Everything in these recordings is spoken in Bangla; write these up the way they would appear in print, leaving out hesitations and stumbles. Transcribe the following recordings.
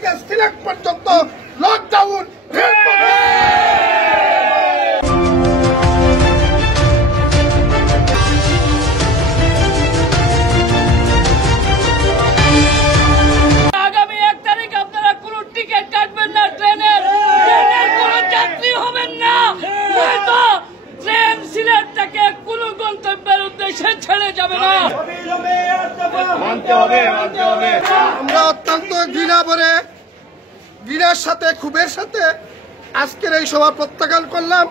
থেকে সিলেট পর্যন্ত লকডাউন আগামী 1 তারিখ আপনারা কোনো টিকিট কাটবেন না, ট্রেনের কোনো যাত্রী হবেন না, হয়তো ট্রেন সিলেট থেকে কোনো গন্তব্যের উদ্দেশ্যে ছেড়ে যাবে না। আমরা অত্যন্ত ঘৃণার সাথে ক্ষোভের সাথে আজকের এই সভা প্রত্যাখ্যান করলাম।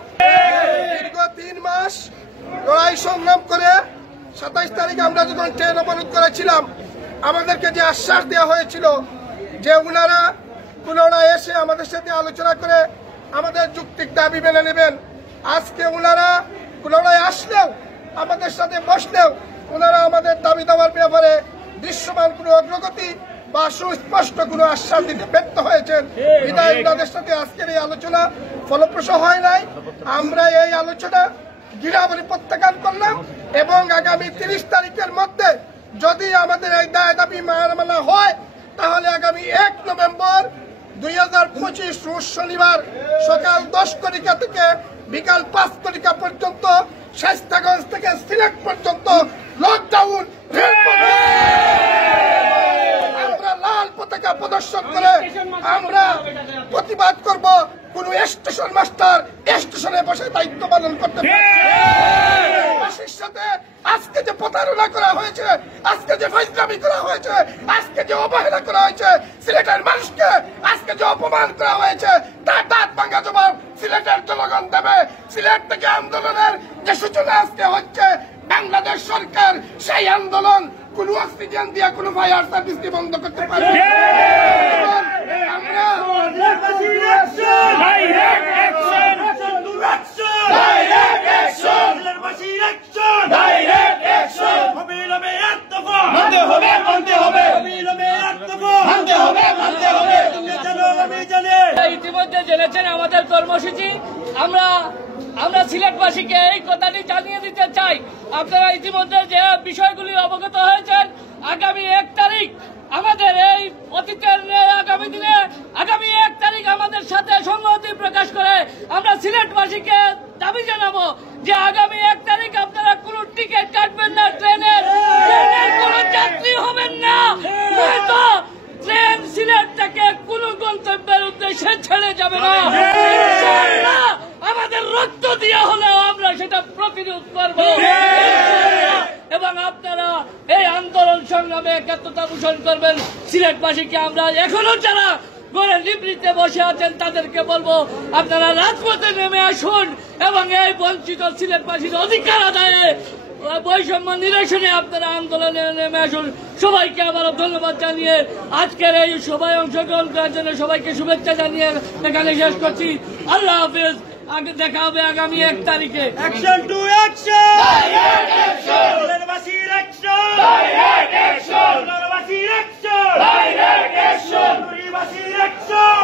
দীর্ঘ 3 মাস লড়াই সংগ্রাম করে 27 তারিখে আমরা যখন ট্রেন অবরোধ করেছিলাম, আমাদেরকে যে আশ্বাস দেওয়া হয়েছিল যে উনারা পুনরায় এসে আমাদের সাথে আলোচনা করে আমাদের যৌক্তিক দাবি মেনে নেবেন। আজকে উনারা পুনরায় আসলেও, আমাদের সাথে বসলেও ওনারা আমাদের দাবি দেওয়ার ব্যাপারে দৃশ্যমান কোনো অগ্রগতি বা সুস্পষ্ট কোনো আশ্বাস দিতে ব্যর্থ হয়েছেন। বিধায় ওনাদের সাথে আজকের এই আলোচনা ফলপ্রসূ হয় নাই। আমরা এই আলোচনা ঘৃণাভরে প্রত্যাখ্যান করলাম এবং আগামী 30 তারিখের মধ্যে যদি আমাদের এই দাবি মানা হয়, তাহলে আগামী 1 নভেম্বর 2025 রোজ শনিবার সকাল 10 ঘটিকা থেকে বিকাল 5 ঘটিকা পর্যন্ত শায়েস্তাগঞ্জ থেকে সিলেট পর্যন্ত লকডাউন। আমরা লাল পতাকা প্রদর্শন করে আমরা প্রতিবাদ করব। কোন স্টেশন মাস্টার স্টেশনে বসে দায়িত্ব পালন করতে পারে। সাথে আজকে যে প্রতারণা করা হয়েছে, আজকে যে ফাইজলামি করা হয়েছে, আজকে যে অবহেলা করা হয়েছে সিলেটের মানুষকে, আজকে যে অপমান করা হয়েছে, তার দাঁত ভাঙা জবাব সিলেটের জনগণ দেবে। সিলেট থেকে আন্দোলনের যে সূচনা আজকে হচ্ছে, বাংলাদেশ সরকার সেই আন্দোলন কোন অক্সিজেন দিয়ে কোন ফায়ার সার্ভিস দিয়ে বন্ধ করতে পারে। আমরা ইতিমধ্যে জেনেছেন আমাদের কর্মসূচি। আমরা সিলেটবাসীকে এই কথাটি জানিয়ে দিতে চাই, আপনারা ইতিমধ্যে যে বিষয়গুলি অবগত হয়েছেন, আগামী 1 তারিখ আমাদের এই অতীতের আগামী দিনে আগামী 1 তারিখ আমাদের সাথে সংহতি প্রকাশ করে আমরা সিলেটবাসীকে দাবি জানাবো যে আগামী 1 তারিখ আপনারা কোনো টিকিট কাটবেন না, ট্রেনের কোনো যাত্রী হবেন না, হয়তো ট্রেন সিলেট থেকে কোনো গন্তব্যের উদ্দেশ্যে ছেড়ে যাবে না। ইনশাআল্লাহ আমাদের রক্ত দিয়ে হলেও আমরা সেটা প্রতিরোধ করব এবং আপনারা এই আন্দোলন সংগ্রামে একাত্মতা পোষণ করবেন। সিলেটবাসীকে আমরা এখনো যারা ঘরে নিবৃত্তে বসে আছেন তাদেরকে বলবো, আপনারা রাজপথে নেমে আসুন এবং এই বঞ্চিত সিলেটবাসীর অধিকার আদায়ে বৈষম্য নিরসনে আপনারা আন্দোলনে নেমে আসুন। সবাইকে আবারও ধন্যবাদ জানিয়ে আজকের এই সভায় অংশগ্রহণ করার জন্য সবাইকে শুভেচ্ছা জানিয়ে এখানে শেষ করছি। আল্লাহ হাফেজ। আগে দেখা হবে আগামী 1 তারিখে। Action to action, direct action, সিলেটবাসীর অ্যাকশন, ডাইরেক্ট অ্যাকশন, সিলেটবাসীর অ্যাকশন, ডাইরেক্ট অ্যাকশন, সিলেটবাসীর অ্যাকশন।